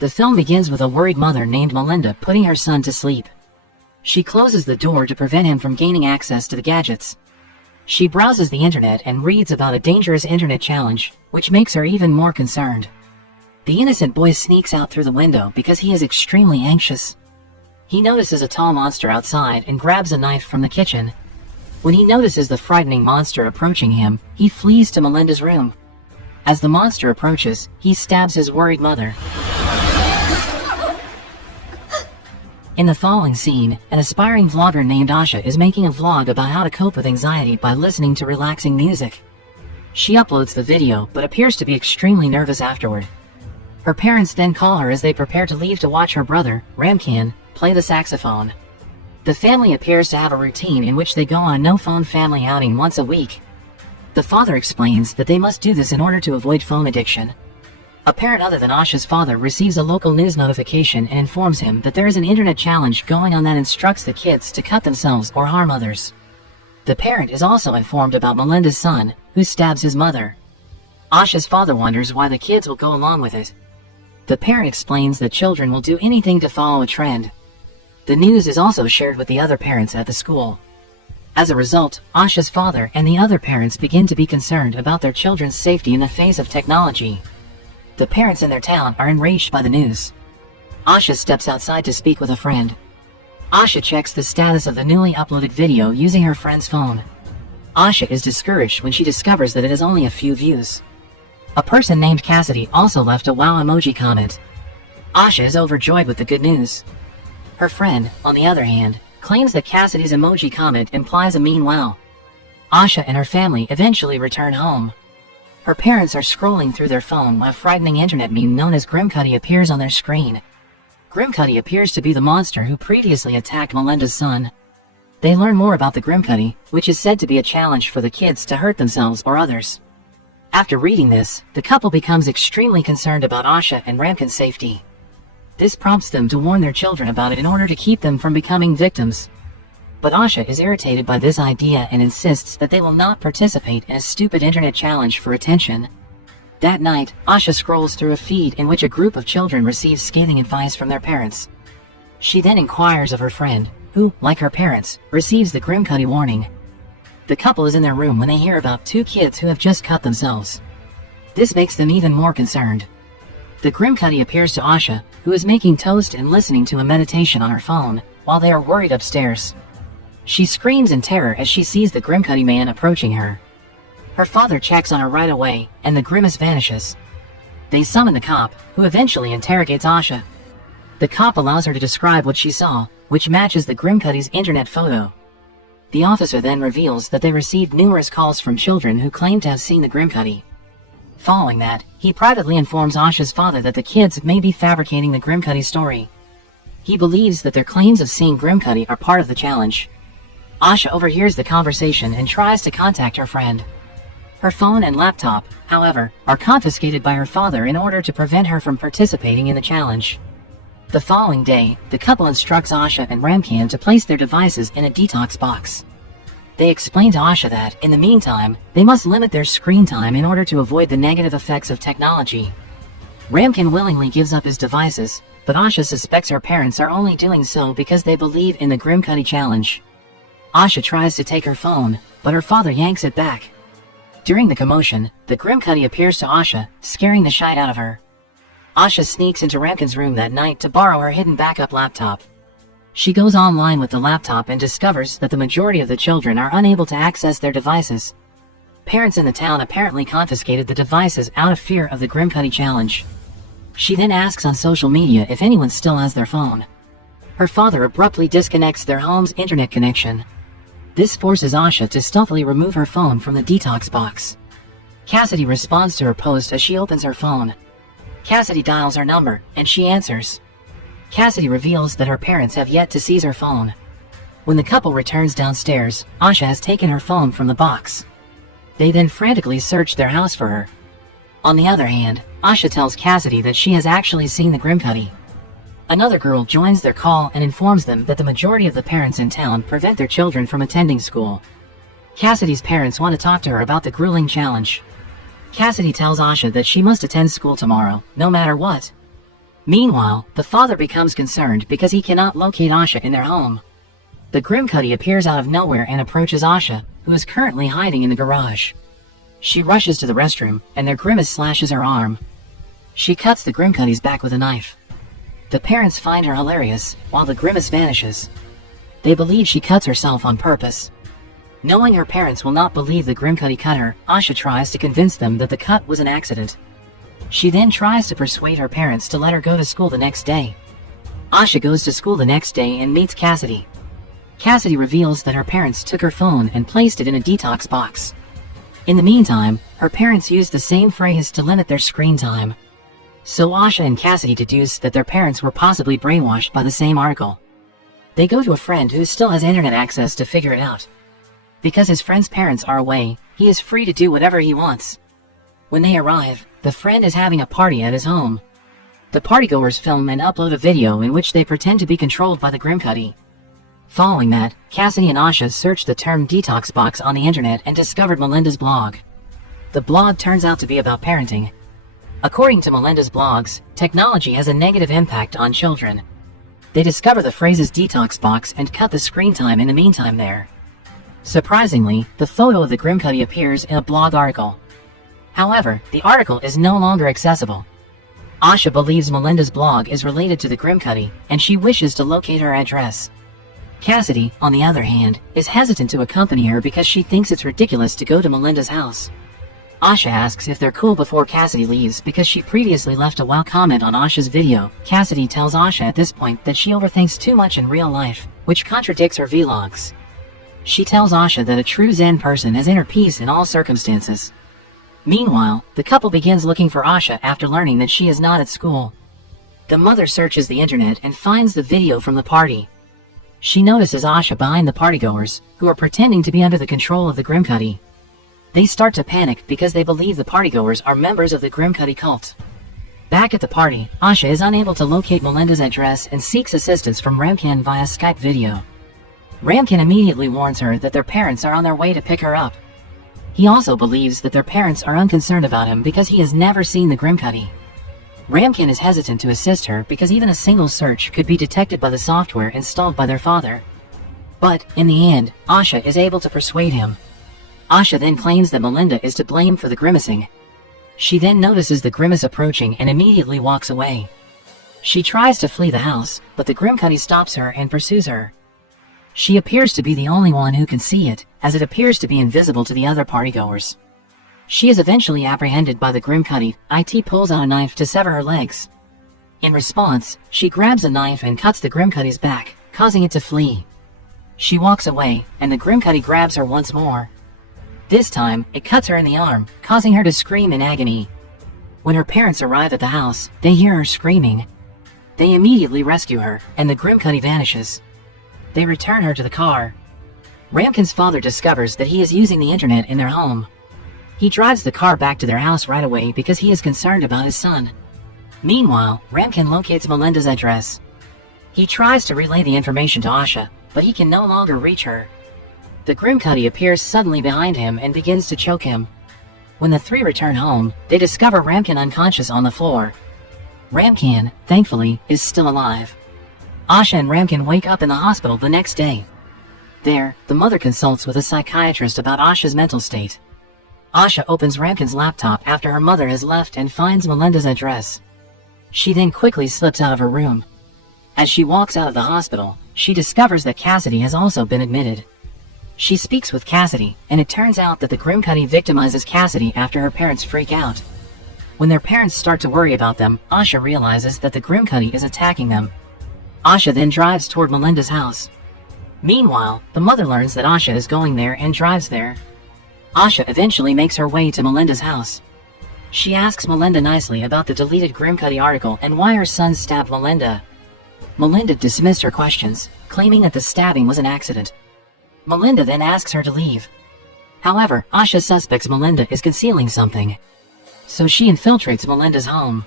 The film begins with a worried mother named Melinda putting her son to sleep. She closes the door to prevent him from gaining access to the gadgets. She browses the internet and reads about a dangerous internet challenge, which makes her even more concerned. The innocent boy sneaks out through the window because he is extremely anxious. He notices a tall monster outside and grabs a knife from the kitchen. When he notices the frightening monster approaching him, he flees to Melinda's room. As the monster approaches, he stabs his worried mother. In the following scene, an aspiring vlogger named Asha is making a vlog about how to cope with anxiety by listening to relaxing music. She uploads the video but appears to be extremely nervous afterward. Her parents then call her as they prepare to leave to watch her brother, Ramkin, play the saxophone. The family appears to have a routine in which they go on a no-phone family outing once a week. The father explains that they must do this in order to avoid phone addiction. A parent other than Asha's father receives a local news notification and informs him that there is an internet challenge going on that instructs the kids to cut themselves or harm others. The parent is also informed about Melinda's son, who stabs his mother. Asha's father wonders why the kids will go along with it. The parent explains that children will do anything to follow a trend. The news is also shared with the other parents at the school. As a result, Asha's father and the other parents begin to be concerned about their children's safety in the face of technology. The parents in their town are enraged by the news. Asha steps outside to speak with a friend. Asha checks the status of the newly uploaded video using her friend's phone. Asha is discouraged when she discovers that it has only a few views. A person named Cassidy also left a wow emoji comment. Asha is overjoyed with the good news. Her friend, on the other hand, claims that Cassidy's emoji comment implies a mean wow. Asha and her family eventually return home. Her parents are scrolling through their phone when a frightening internet meme known as GRIMCUTTY appears on their screen. GRIMCUTTY appears to be the monster who previously attacked Melinda's son. They learn more about the GRIMCUTTY, which is said to be a challenge for the kids to hurt themselves or others. After reading this, the couple becomes extremely concerned about Asha and Ramkin's safety. This prompts them to warn their children about it in order to keep them from becoming victims. But Asha is irritated by this idea and insists that they will not participate in a stupid internet challenge for attention. That night, Asha scrolls through a feed in which a group of children receives scathing advice from their parents. She then inquires of her friend, who, like her parents, receives the GRIMCUTTY warning. The couple is in their room when they hear about two kids who have just cut themselves. This makes them even more concerned. The GRIMCUTTY appears to Asha, who is making toast and listening to a meditation on her phone, while they are worried upstairs. She screams in terror as she sees the GRIMCUTTY man approaching her. Her father checks on her right away, and the grimace vanishes. They summon the cop, who eventually interrogates Asha. The cop allows her to describe what she saw, which matches the GRIMCUTTY's internet photo. The officer then reveals that they received numerous calls from children who claim to have seen the GRIMCUTTY. Following that, he privately informs Asha's father that the kids may be fabricating the GRIMCUTTY story. He believes that their claims of seeing GRIMCUTTY are part of the challenge. Asha overhears the conversation and tries to contact her friend. Her phone and laptop, however, are confiscated by her father in order to prevent her from participating in the challenge. The following day, the couple instructs Asha and Ramkin to place their devices in a detox box. They explain to Asha that, in the meantime, they must limit their screen time in order to avoid the negative effects of technology. Ramkin willingly gives up his devices, but Asha suspects her parents are only doing so because they believe in the GRIMCUTTY challenge. Asha tries to take her phone, but her father yanks it back. During the commotion, the GRIMCUTTY appears to Asha, scaring the shite out of her. Asha sneaks into Ramkin's room that night to borrow her hidden backup laptop. She goes online with the laptop and discovers that the majority of the children are unable to access their devices. Parents in the town apparently confiscated the devices out of fear of the GRIMCUTTY challenge. She then asks on social media if anyone still has their phone. Her father abruptly disconnects their home's internet connection. This forces Asha to stealthily remove her phone from the detox box. Cassidy responds to her post as she opens her phone. Cassidy dials her number, and she answers. Cassidy reveals that her parents have yet to seize her phone. When the couple returns downstairs, Asha has taken her phone from the box. They then frantically search their house for her. On the other hand, Asha tells Cassidy that she has actually seen the GRIMCUTTY. Another girl joins their call and informs them that the majority of the parents in town prevent their children from attending school. Cassidy's parents want to talk to her about the grueling challenge. Cassidy tells Asha that she must attend school tomorrow, no matter what. Meanwhile, the father becomes concerned because he cannot locate Asha in their home. The GRIMCUTTY appears out of nowhere and approaches Asha, who is currently hiding in the garage. She rushes to the restroom, and their grimace slashes her arm. She cuts the GRIMCUTTY's back with a knife. The parents find her hilarious, while the grimace vanishes. They believe she cuts herself on purpose. Knowing her parents will not believe the GRIMCUTTY cut her, Asha tries to convince them that the cut was an accident. She then tries to persuade her parents to let her go to school the next day. Asha goes to school the next day and meets Cassidy. Cassidy reveals that her parents took her phone and placed it in a detox box. In the meantime, her parents used the same phrase to limit their screen time. So Asha and Cassidy deduce that their parents were possibly brainwashed by the same article. They go to a friend who still has internet access to figure it out. Because his friend's parents are away, he is free to do whatever he wants. When they arrive, the friend is having a party at his home. The partygoers film and upload a video in which they pretend to be controlled by the GRIMCUTTY. Following that, Cassidy and Asha searched the term detox box on the internet and discovered Melinda's blog. The blog turns out to be about parenting. According to Melinda's blogs, technology has a negative impact on children. They discover the phrases detox box and cut the screen time in the meantime there. Surprisingly, the photo of the GRIMCUTTY appears in a blog article. However, the article is no longer accessible. Asha believes Melinda's blog is related to the GRIMCUTTY, and she wishes to locate her address. Cassidy, on the other hand, is hesitant to accompany her because she thinks it's ridiculous to go to Melinda's house. Asha asks if they're cool before Cassidy leaves because she previously left a wow comment on Asha's video. Cassidy tells Asha at this point that she overthinks too much in real life, which contradicts her vlogs. She tells Asha that a true Zen person has inner peace in all circumstances. Meanwhile, the couple begins looking for Asha after learning that she is not at school. The mother searches the internet and finds the video from the party. She notices Asha behind the partygoers, who are pretending to be under the control of the GRIMCUTTY. They start to panic because they believe the partygoers are members of the GRIMCUTTY cult. Back at the party, Asha is unable to locate Melinda's address and seeks assistance from Ramkin via Skype video. Ramkin immediately warns her that their parents are on their way to pick her up. He also believes that their parents are unconcerned about him because he has never seen the GRIMCUTTY. Ramkin is hesitant to assist her because even a single search could be detected by the software installed by their father. But, in the end, Asha is able to persuade him. Asha then claims that Melinda is to blame for the grimacing. She then notices the grimace approaching and immediately walks away. She tries to flee the house, but the GRIMCUTTY stops her and pursues her. She appears to be the only one who can see it, as it appears to be invisible to the other partygoers. She is eventually apprehended by the GRIMCUTTY. It pulls out a knife to sever her legs. In response, she grabs a knife and cuts the GRIMCUTTY's back, causing it to flee. She walks away, and the GRIMCUTTY grabs her once more. This time, it cuts her in the arm, causing her to scream in agony. When her parents arrive at the house, they hear her screaming. They immediately rescue her, and the GRIMCUTTY vanishes. They return her to the car. Ramkin's father discovers that he is using the internet in their home. He drives the car back to their house right away because he is concerned about his son. Meanwhile, Ramkin locates Melinda's address. He tries to relay the information to Asha, but he can no longer reach her. The GRIMCUTTY appears suddenly behind him and begins to choke him. When the three return home, they discover Ramkin unconscious on the floor. Ramkin, thankfully, is still alive. Asha and Ramkin wake up in the hospital the next day. There, the mother consults with a psychiatrist about Asha's mental state. Asha opens Ramkin's laptop after her mother has left and finds Melinda's address. She then quickly slips out of her room. As she walks out of the hospital, she discovers that Cassidy has also been admitted. She speaks with Cassidy, and it turns out that the GRIMCUTTY victimizes Cassidy after her parents freak out. When their parents start to worry about them, Asha realizes that the GRIMCUTTY is attacking them. Asha then drives toward Melinda's house. Meanwhile, the mother learns that Asha is going there and drives there. Asha eventually makes her way to Melinda's house. She asks Melinda nicely about the deleted GRIMCUTTY article and why her son stabbed Melinda. Melinda dismissed her questions, claiming that the stabbing was an accident. Melinda then asks her to leave. However, Asha suspects Melinda is concealing something. So she infiltrates Melinda's home.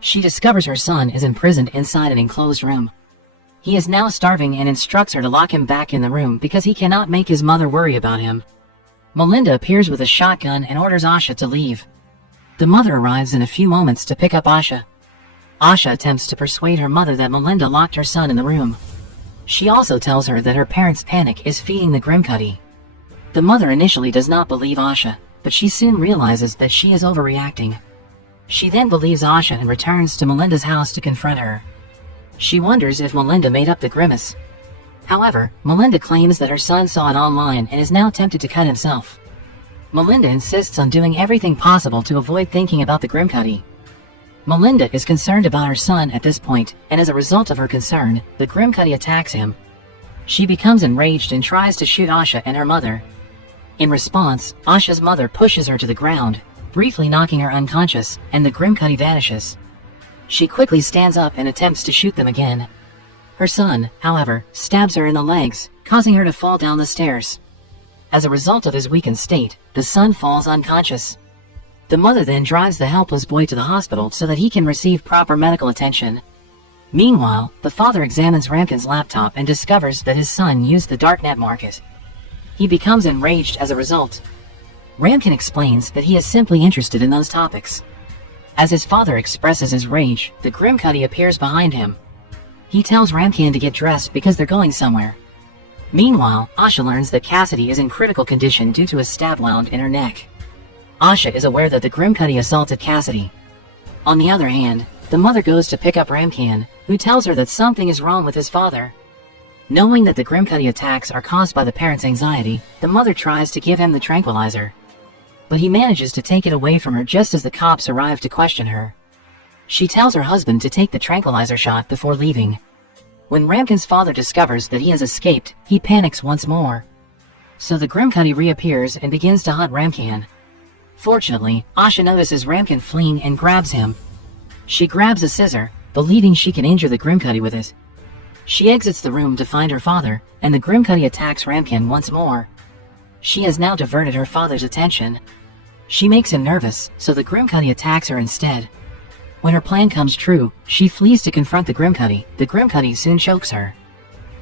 She discovers her son is imprisoned inside an enclosed room. He is now starving and instructs her to lock him back in the room because he cannot make his mother worry about him. Melinda appears with a shotgun and orders Asha to leave. The mother arrives in a few moments to pick up Asha. Asha attempts to persuade her mother that Melinda locked her son in the room. She also tells her that her parents' panic is feeding the GRIMCUTTY. The mother initially does not believe Asha, but she soon realizes that she is overreacting. She then believes Asha and returns to Melinda's house to confront her. She wonders if Melinda made up the grimace. However, Melinda claims that her son saw it online and is now tempted to cut himself. Melinda insists on doing everything possible to avoid thinking about the GRIMCUTTY. Melinda is concerned about her son at this point, and as a result of her concern, the GRIMCUTTY attacks him. She becomes enraged and tries to shoot Asha and her mother. In response, Asha's mother pushes her to the ground, briefly knocking her unconscious, and the GRIMCUTTY vanishes. She quickly stands up and attempts to shoot them again. Her son, however, stabs her in the legs, causing her to fall down the stairs. As a result of his weakened state, the son falls unconscious. The mother then drives the helpless boy to the hospital so that he can receive proper medical attention. Meanwhile, the father examines Ramkin's laptop and discovers that his son used the darknet market. He becomes enraged as a result. Ramkin explains that he is simply interested in those topics. As his father expresses his rage, the GRIMCUTTY appears behind him. He tells Ramkin to get dressed because they're going somewhere. Meanwhile, Asha learns that Cassidy is in critical condition due to a stab wound in her neck. Asha is aware that the GRIMCUTTY assaulted Cassidy. On the other hand, the mother goes to pick up Ramkin, who tells her that something is wrong with his father. Knowing that the GRIMCUTTY attacks are caused by the parents' anxiety, the mother tries to give him the tranquilizer. But he manages to take it away from her just as the cops arrive to question her. She tells her husband to take the tranquilizer shot before leaving. When Ramkin's father discovers that he has escaped, he panics once more. So the GRIMCUTTY reappears and begins to hunt Ramkin. Fortunately, Asha notices Ramkin fleeing and grabs him. She grabs a scissor, believing she can injure the GRIMCUTTY with it. She exits the room to find her father, and the GRIMCUTTY attacks Ramkin once more. She has now diverted her father's attention. She makes him nervous, so the GRIMCUTTY attacks her instead. When her plan comes true, she flees to confront the GRIMCUTTY. The GRIMCUTTY soon chokes her.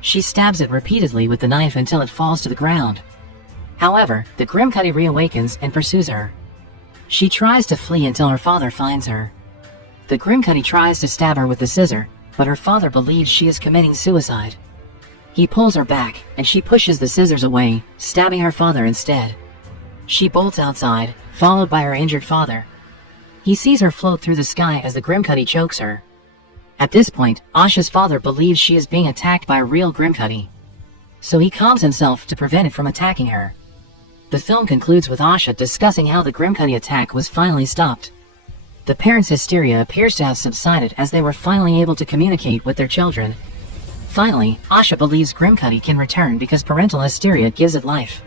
She stabs it repeatedly with the knife until it falls to the ground. However, the GRIMCUTTY reawakens and pursues her. She tries to flee until her father finds her. The GRIMCUTTY tries to stab her with the scissor, but her father believes she is committing suicide. He pulls her back, and she pushes the scissors away, stabbing her father instead. She bolts outside, followed by her injured father. He sees her float through the sky as the GRIMCUTTY chokes her. At this point, Asha's father believes she is being attacked by a real GRIMCUTTY, so he calms himself to prevent it from attacking her. The film concludes with Asha discussing how the GRIMCUTTY attack was finally stopped. The parents' hysteria appears to have subsided as they were finally able to communicate with their children. Finally, Asha believes GRIMCUTTY can return because parental hysteria gives it life.